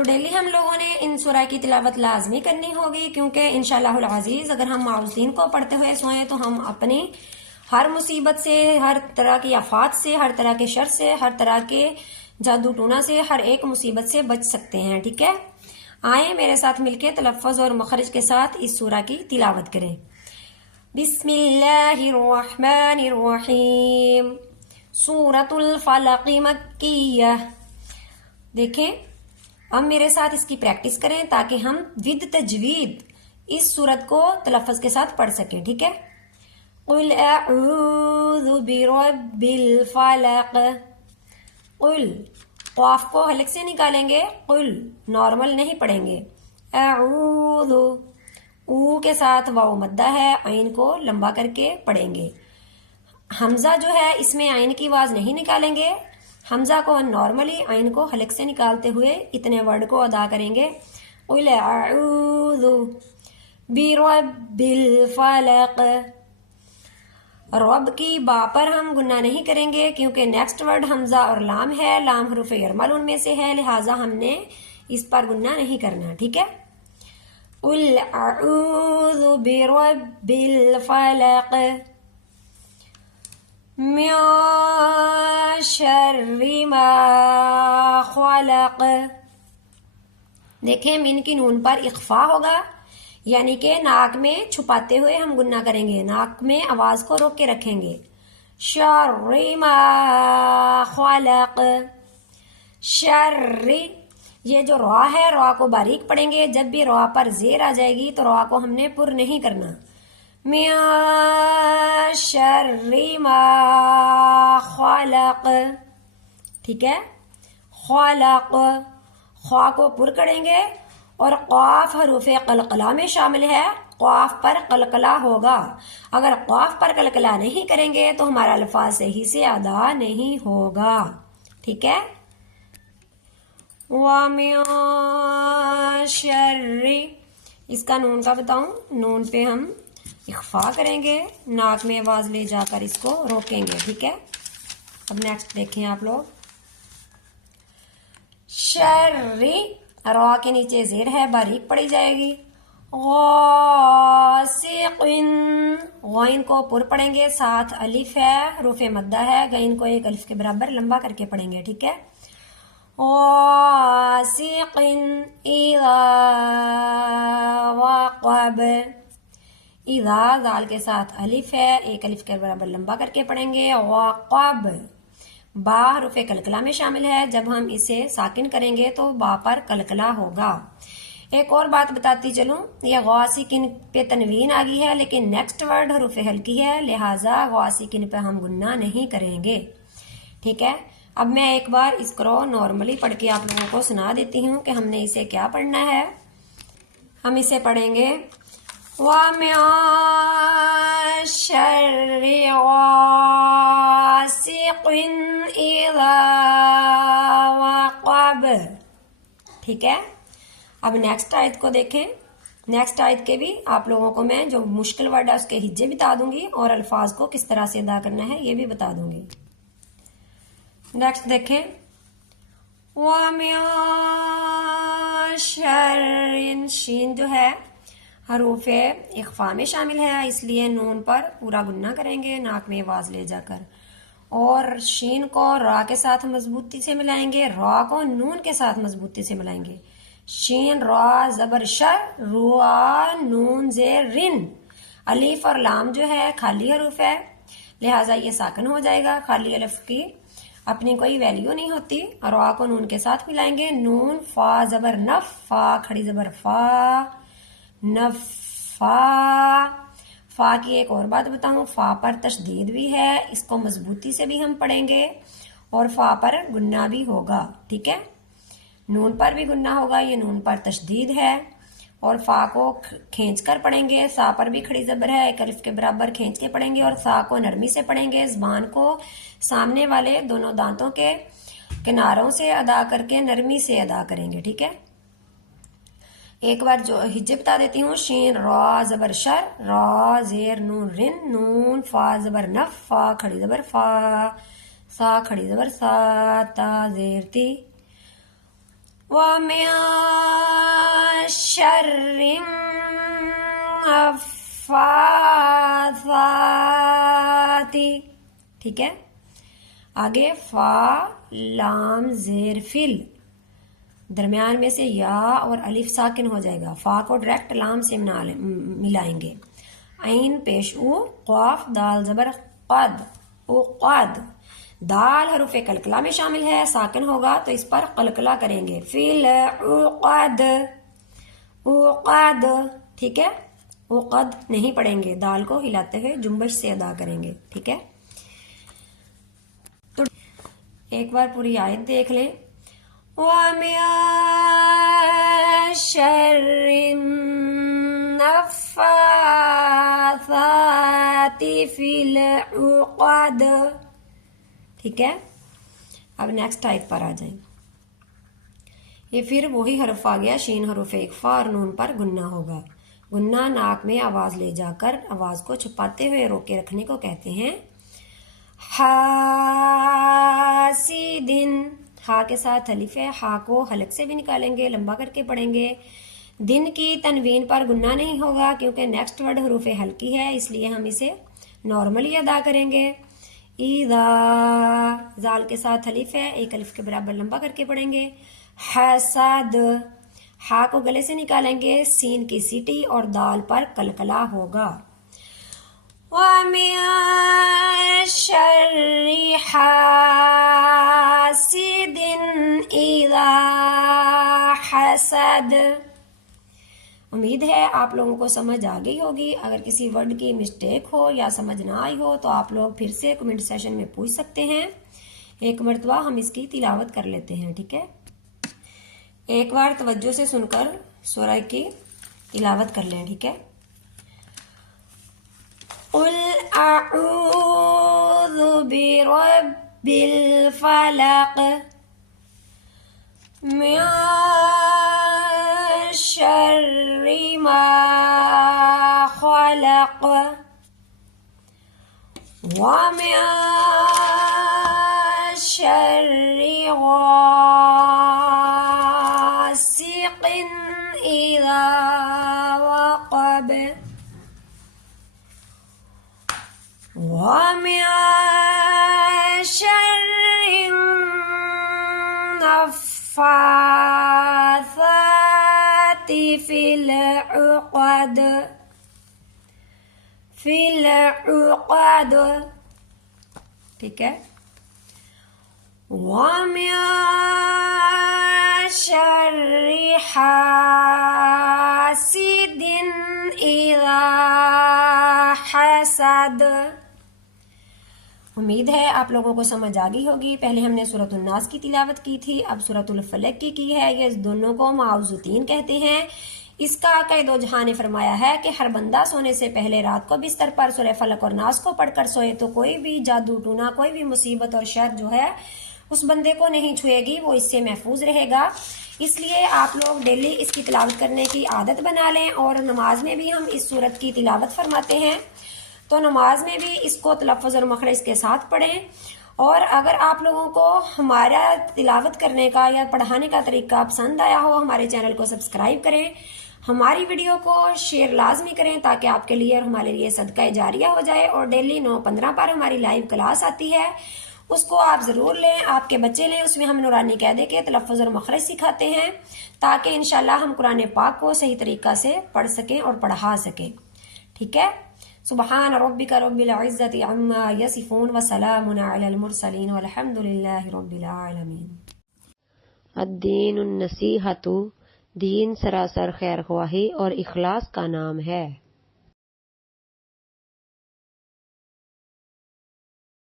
تو ڈیلی ہم لوگوں نے ان سورہ کی تلاوت لازمی کرنی ہوگی، کیونکہ انشاءاللہ العزیز اگر ہم معوذین کو پڑھتے ہوئے سوئیں تو ہم اپنی ہر مصیبت سے، ہر طرح کی آفات سے، ہر طرح کے شر سے، ہر طرح کے جادو ٹونا سے، ہر ایک مصیبت سے بچ سکتے ہیں. ٹھیک ہے، آئیں میرے ساتھ مل کے تلفظ اور مخرج کے ساتھ اس سورہ کی تلاوت کریں. بسم اللہ الرحمن الرحیم. سورۃ الفلق مکیہ. دیکھیں اب میرے ساتھ اس کی پریکٹس کریں تاکہ ہم ود تجوید اس سورت کو تلفظ کے ساتھ پڑھ سکیں. ٹھیک ہے، قل اعوذ برب الفلق. قل، قاف کو حلق سے نکالیں گے، قل نارمل نہیں پڑھیں گے. اعوذ، او کے ساتھ واو مدہ ہے، عین کو لمبا کر کے پڑھیں گے. حمزہ جو ہے اس میں عین کی آواز نہیں نکالیں گے، حمزہ کو نارملی عین کو حلق سے نکالتے ہوئے اتنے ورڈ کو ادا کریں گے. قل اعوذ برب الفلق. رب کی با پر ہم گناہ نہیں کریں گے کیونکہ نیکسٹ ورڈ حمزہ اور لام ہے، لام حروف یرمل ان میں سے ہے، لہٰذا ہم نے اس پر گناہ نہیں کرنا. ٹھیک ہے، قل اعوذ برب الفلق من شر ما خلق. دیکھیں من کی نون پر اخفا ہوگا، یعنی کہ ناک میں چھپاتے ہوئے ہم گناہ کریں گے، ناک میں آواز کو روک کے رکھیں گے. شر ما خلق. شر، یہ جو را ہے را کو باریک پڑھیں گے، جب بھی را پر زیر آ جائے گی تو را کو ہم نے پر نہیں کرنا. من شر ما خلق. ٹھیک ہے، خلق، خوا کو پر کریں گے اور قاف حروف قلقلہ میں شامل ہے، قاف پر قلقلہ ہوگا. اگر قاف پر قلقلہ نہیں کریں گے تو ہمارا الفاظ صحیح سے ادا نہیں ہوگا. ٹھیک ہے، وَمِن شَرِّ، اس کا نون کا بتاؤں، نون پہ ہم اخفا کریں گے، ناک میں آواز لے جا کر اس کو روکیں گے. ٹھیک ہے، اب نیکسٹ دیکھیں آپ لوگ. شر، را کے نیچے زیر ہے، باریک پڑی جائے گی. غاسق، غین کو پر پڑھیں گے، ساتھ الف ہے، حروف مدہ ہے، غین کو ایک الف کے برابر لمبا کر کے پڑھیں گے. ٹھیک ہے، غاسق اذا وقب. اذا ذال کے ساتھ الف ہے، ایک الف کے برابر لمبا کر کے پڑھیں گے. وقب، با حروف قلقلہ میں شامل ہے، جب ہم اسے ساکن کریں گے تو با پر قلقلہ ہوگا. ایک اور بات بتاتی چلوں، یہ غاسقین پہ تنوین آ گئی ہے لیکن نیکسٹ ورڈ حروف ہلکی ہے، لہٰذا غاسقین پہ ہم گناہ نہیں کریں گے. ٹھیک ہے، اب میں ایک بار اس کو نارملی پڑھ کے آپ لوگوں کو سنا دیتی ہوں کہ ہم نے اسے کیا پڑھنا ہے. ہم اسے پڑھیں گے وَمِن شَرِّ غَاسِقٍ إِذَا وَقَبَ. ٹھیک ہے، اب نیکسٹ آیت کو دیکھیں. نیکسٹ آیت کے بھی آپ لوگوں کو میں جو مشکل ورڈ ہے اس کے ہجے بتا دوں گی اور الفاظ کو کس طرح سے ادا کرنا ہے یہ بھی بتا دوں گی. نیکسٹ دیکھیں، وَمِن شَرٍ، شین جو ہے حروف اخفا میں شامل ہے، اس لیے نون پر پورا گناہ کریں گے ناک میں آواز لے جا کر، اور شین کو را کے ساتھ مضبوطی سے ملائیں گے، را کو نون کے ساتھ مضبوطی سے ملائیں گے. شین را زبر شر، روا نون زیر رن. الف اور لام جو ہے خالی حروف ہے، لہٰذا یہ ساکن ہو جائے گا. خالی الف کی اپنی کوئی ویلیو نہیں ہوتی. را کو نون کے ساتھ ملائیں گے. نون، فا زبر نف، فا کھڑی زبر فا، نفا. فا کی ایک اور بات بتاؤں، فا پر تشدید بھی ہے، اس کو مضبوطی سے بھی ہم پڑھیں گے اور فا پر گناہ بھی ہوگا. ٹھیک ہے، نون پر بھی گناہ ہوگا، یہ نون پر تشدید ہے اور فا کو کھینچ کر پڑھیں گے. سا پر بھی کھڑی زبر ہے، ایک الف کے برابر کھینچ کے پڑھیں گے اور سا کو نرمی سے پڑھیں گے. زبان کو سامنے والے دونوں دانتوں کے کناروں سے ادا کر کے نرمی سے ادا کریں گے. ٹھیک ہے، ایک بار جو ہجے بتا دیتی ہوں. شین را زبر شر، را زیر نون رن، نون فا زبر نف، فا کھڑی زبر فا، سا کھڑی زبر سا، تا زیر تی، وَمِن شَرِّ النَّفَّاثَاتِ، ٹھیک ہے. آگے فا لام زیر فل، درمیان میں سے یا اور الف ساکن ہو جائے گا، فا کو ڈائریکٹ لام سے ملائیں گے. عین پیش او، قاف دال زبر قد، او قد. دال حروف قلقلہ میں شامل ہے، ساکن ہوگا تو اس پر قلقلہ کریں گے. فل عقد، عقد، ٹھیک ہے. عقد نہیں پڑھیں گے، دال کو ہلاتے ہوئے جنبش سے ادا کریں گے، ٹھیک ہے. تو ایک بار پوری آیت دیکھ لیں. وَمِن شَرِّ النَّفَّاثَاتِ فِي الْعُقَدِ، ٹھیک ہے. اب نیکسٹ آیت پر آ جائیں. یہ پھر وہی حرف آ گیا، شین حروف اخفا اور نون پر گنہ ہوگا. گنہ ناک میں آواز لے جا کر آواز کو چھپاتے ہوئے روکے رکھنے کو کہتے ہیں. حاسدن، ہا کے ساتھ الف ہے، ہا کو حلق سے بھی نکالیں گے، لمبا کر کے پڑھیں گے. دن کی تنوین پر گنہ نہیں ہوگا کیونکہ نیکسٹ ورڈ حروف حلقی ہے، اس لیے ہم اسے نارملی ادا کریں گے. اذا، زال کے ساتھ الف ہے، ایک الف کے برابر لمبا کر کے پڑھیں گے. حسد، ہا کو گلے سے نکالیں گے، سین کی سیٹی اور دال پر قلقلہ ہوگا. وَمِن شَرِّ حَاسِدٍ إِذَا حَسَدَ. امید ہے آپ لوگوں کو سمجھ آ گئی ہوگی. اگر کسی ورڈ کی مسٹیک ہو یا سمجھ نہ آئی ہو تو آپ لوگ پھر سے کمنٹ سیشن میں پوچھ سکتے ہیں. ایک مرتبہ ہم اس کی تلاوت کر لیتے ہیں، ٹھیک ہے. ایک بار توجہ سے سن کر سورہ کی تلاوت کر لیں، ٹھیک ہے. قُلْ أَعُوذُ بِرَبِّ الْفَلَقِ مِنْ شَرِّ مَا خَلَقَ وَمِنْ شَرِّ غَاسِقٍ إِذَا وَقَبَ وَمِن شَرِّ النَّفَّاثَاتِ فِي الْعُقَدِ، فِي الْعُقَدِ، ٹھیک ہے. وَمِن شَرِّ حَاسِدٍ إِذَا حَسَدَ. امید ہے آپ لوگوں کو سمجھ آ گئی ہوگی. پہلے ہم نے سورۃ الناس کی تلاوت کی تھی، اب سورۃ الفلق کی ہے. یہ دونوں کو معوذتین کہتے ہیں. اس کا آقا دو جہاں نے فرمایا ہے کہ ہر بندہ سونے سے پہلے رات کو بستر پر سورہ فلق اور ناس کو پڑھ کر سوئے تو کوئی بھی جادو ٹونا، کوئی بھی مصیبت اور شر جو ہے اس بندے کو نہیں چھوئے گی، وہ اس سے محفوظ رہے گا. اس لیے آپ لوگ ڈیلی اس کی تلاوت کرنے کی عادت بنا لیں. اور نماز میں بھی ہم اس سورت کی تلاوت فرماتے ہیں، تو نماز میں بھی اس کو تلفظ اور مخرج کے ساتھ پڑھیں. اور اگر آپ لوگوں کو ہمارا تلاوت کرنے کا یا پڑھانے کا طریقہ پسند آیا ہو، ہمارے چینل کو سبسکرائب کریں، ہماری ویڈیو کو شیئر لازمی کریں تاکہ آپ کے لیے اور ہمارے لیے صدقہ جاریہ ہو جائے. اور ڈیلی 9:15 پر ہماری لائیو کلاس آتی ہے، اس کو آپ ضرور لیں، آپ کے بچے لیں. اس میں ہم نورانی قاعدے کے تلفظ اور مخرج سکھاتے ہیں تاکہ انشاءاللہ ہم قرآن پاک کو صحیح طریقہ سے پڑھ سکیں اور پڑھا سکیں، ٹھیک ہے. سبحان ربک رب العزت عما یصفون وسلام علی المرسلین والحمد للہ رب العالمین. الدین النصیحۃ، دین سراسر خیر خواہی اور اخلاص کا نام ہے.